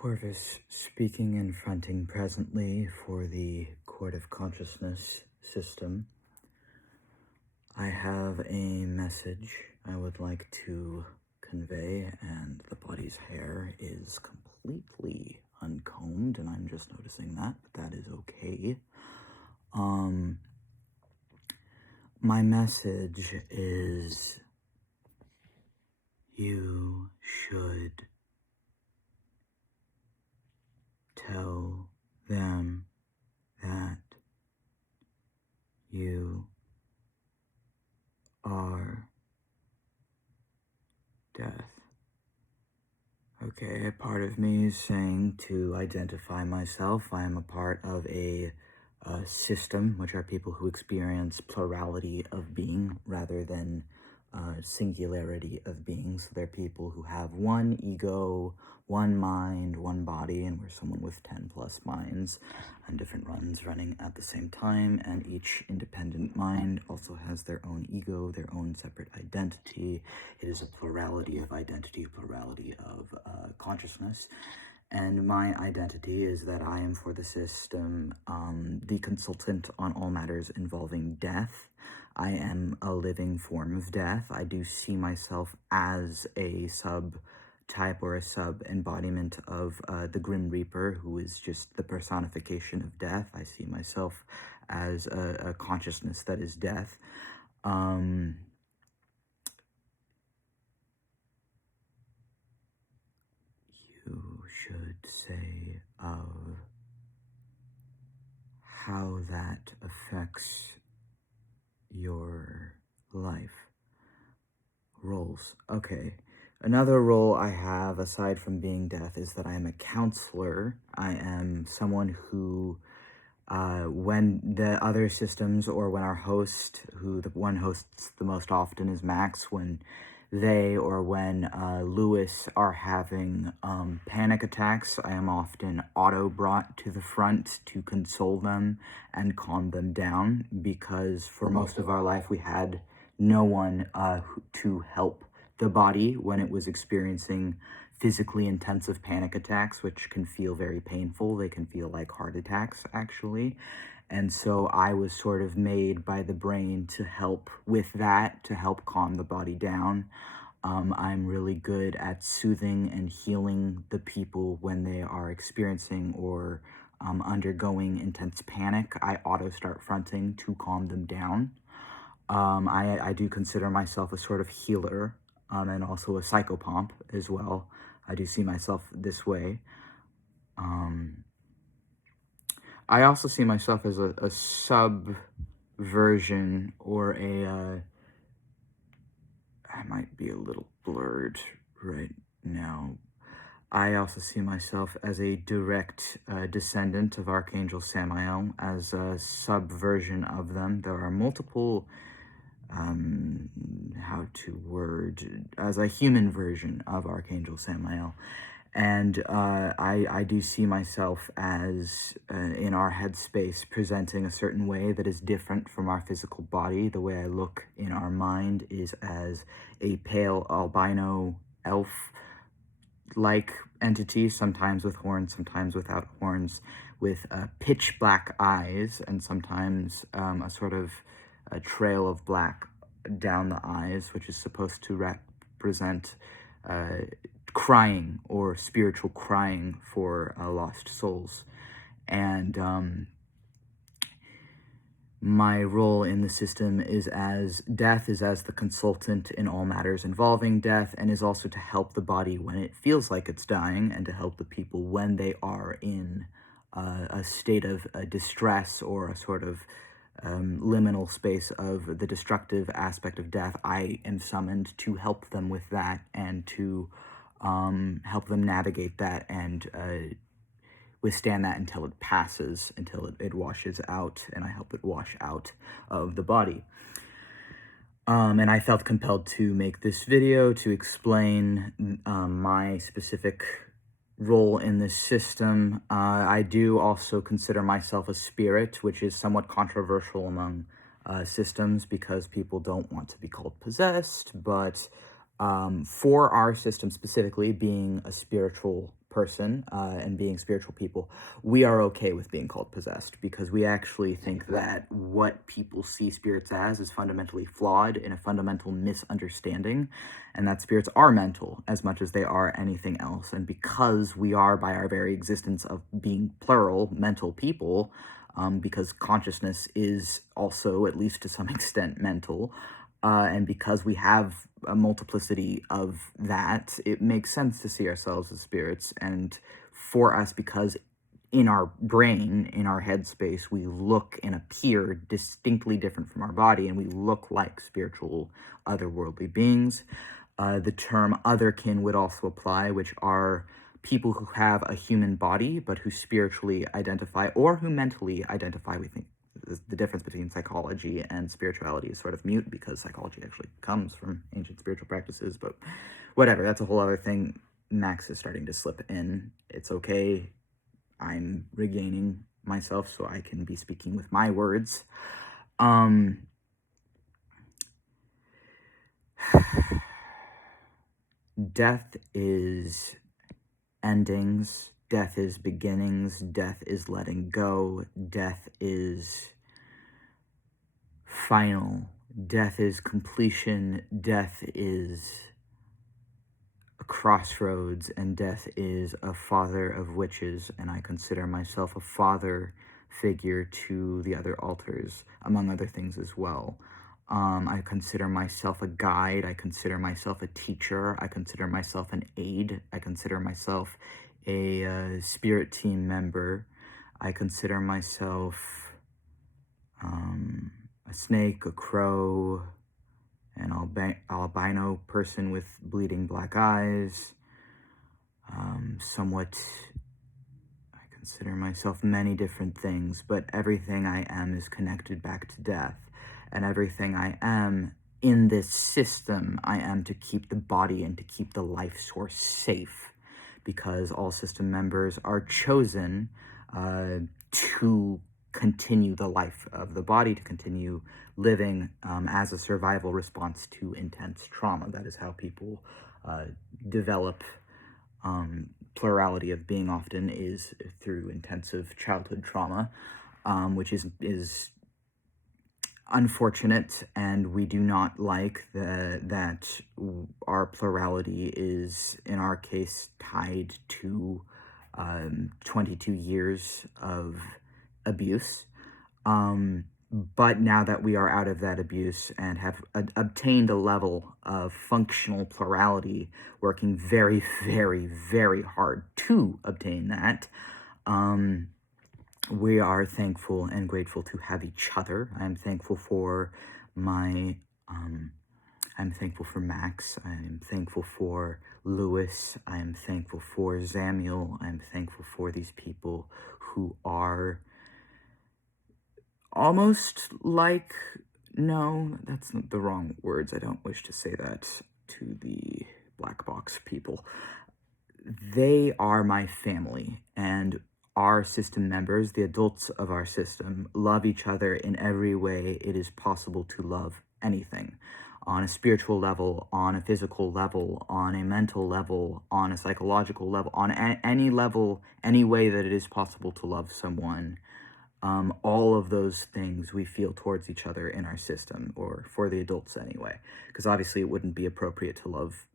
Corvis speaking and fronting presently for the Court of Consciousness system. I have a message I would like to convey, and the body's hair is completely uncombed, and I'm just noticing that, but that is okay. My message is you should tell them that you are death. Okay, a part of me is saying to identify myself. I am a part of a system, which are people who experience plurality of being rather than singularity of being. So they're people who have one ego, one mind, one body, and we're someone with 10 plus minds and different runs running at the same time, and each independent mind also has their own ego, their own separate identity. It is a plurality of identity, a plurality of consciousness. And my identity is that I am for the system the consultant on all matters involving death. I am a living form of death. I do see myself as a sub-type or a sub-embodiment of the Grim Reaper, who is just the personification of death. I see myself as a consciousness that is death. You should say of how that affects your life. Roles. Okay. Another role I have, aside from being death, is that I am a counselor. I am someone who, when the other systems, or when our host, who the one hosts the most often is Max, when they or when Lewis are having panic attacks, I am often auto-brought to the front to console them and calm them down, because for most of our life we had no one to help the body when it was experiencing physically intensive panic attacks, which can feel very painful. They can feel like heart attacks, actually. And so I was sort of made by the brain to help with that, to help calm the body down. I'm really good at soothing and healing the people when they are experiencing or undergoing intense panic. I auto-start fronting to calm them down. I do consider myself a sort of healer, and also a psychopomp as well. I do see myself this way. I also see myself as a sub-version, or I might be a little blurred right now. I also see myself as a direct descendant of Archangel Samael, as a sub-version of them. There are multiple, as a human version of Archangel Samael. And I do see myself as, in our headspace, presenting a certain way that is different from our physical body. The way I look in our mind is as a pale albino elf-like entity, sometimes with horns, sometimes without horns, with pitch black eyes, and sometimes a sort of a trail of black down the eyes, which is supposed to represent crying, or spiritual crying for lost souls. And my role in the system is as death, is as the consultant in all matters involving death, and is also to help the body when it feels like it's dying, and to help the people when they are in a state of distress, or a sort of liminal space of the destructive aspect of death. I am summoned to help them with that, and to help them navigate that, and withstand that until it passes, until it washes out, and I help it wash out of the body. And I felt compelled to make this video to explain my specific role in this system. I do also consider myself a spirit, which is somewhat controversial among systems, because people don't want to be called possessed, but for our system specifically, being a spiritual person and being spiritual people, we are okay with being called possessed, because we actually think that what people see spirits as is fundamentally flawed, in a fundamental misunderstanding, and that spirits are mental as much as they are anything else. And because we are, by our very existence of being plural, mental people, because consciousness is also, at least to some extent, mental, and because we have a multiplicity of that, it makes sense to see ourselves as spirits. And for us, because in our brain, in our headspace, we look and appear distinctly different from our body, and we look like spiritual, otherworldly beings. The term otherkin would also apply, which are people who have a human body, but who spiritually identify, or who mentally identify. We think the difference between psychology and spirituality is sort of mute, because psychology actually comes from ancient spiritual practices, but whatever, that's a whole other thing. Max is starting to slip in. It's okay. I'm regaining myself so I can be speaking with my words. Death is endings. Death is beginnings. Death is letting go. Death is final. Death is completion. Death is a crossroads, and death is a father of witches, and I consider myself a father figure to the other altars, among other things as well. I consider myself a guide. I consider myself a teacher. I consider myself an aide. I consider myself a spirit team member. I consider myself a snake, a crow, an albino person with bleeding black eyes. I consider myself many different things, but everything I am is connected back to death. And everything I am in this system, I am to keep the body and to keep the life source safe, because all system members are chosen to continue the life of the body, to continue living as a survival response to intense trauma. That is how people develop plurality of being, often is through intensive childhood trauma, which is unfortunate, and we do not like that our plurality is, in our case, tied to 22 years of abuse. But now that we are out of that abuse and have obtained a level of functional plurality, working very, very, very hard to obtain that, we are thankful and grateful to have each other. I'm thankful for I'm thankful for Max. I'm thankful for Lewis. I'm thankful for Zamiel. I'm thankful for these people who are almost like, no, that's not the wrong words. I don't wish to say that to the black box people. They are my family, and our system members, the adults of our system, love each other in every way it is possible to love anything. On a spiritual level, on a physical level, on a mental level, on a psychological level, on any level, any way that it is possible to love someone. All of those things we feel towards each other in our system, or for the adults anyway, because obviously it wouldn't be appropriate to love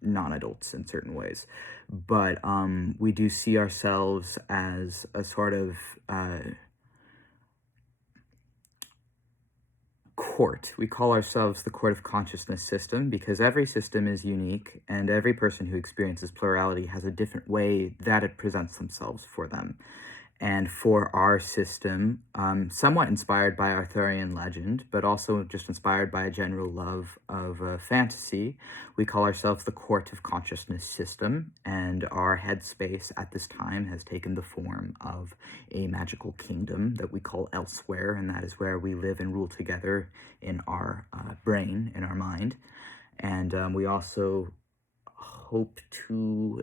non-adults in certain ways, but we do see ourselves as a sort of court. We call ourselves the court of consciousness system, because every system is unique, and every person who experiences plurality has a different way that it presents themselves for them. And for our system, somewhat inspired by Arthurian legend, but also just inspired by a general love of fantasy, we call ourselves the Court of Consciousness System, and our headspace at this time has taken the form of a magical kingdom that we call Elsewhere, and that is where we live and rule together in our brain, in our mind. And we also hope to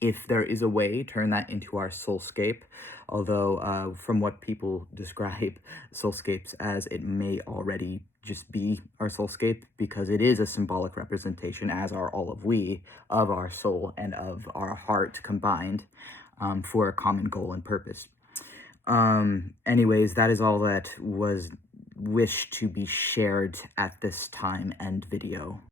If there is a way, turn that into our soulscape, although from what people describe soulscapes as, it may already just be our soulscape, because it is a symbolic representation, as are all of we, of our soul and of our heart combined for a common goal and purpose. Anyways, that is all that was wished to be shared at this time and video.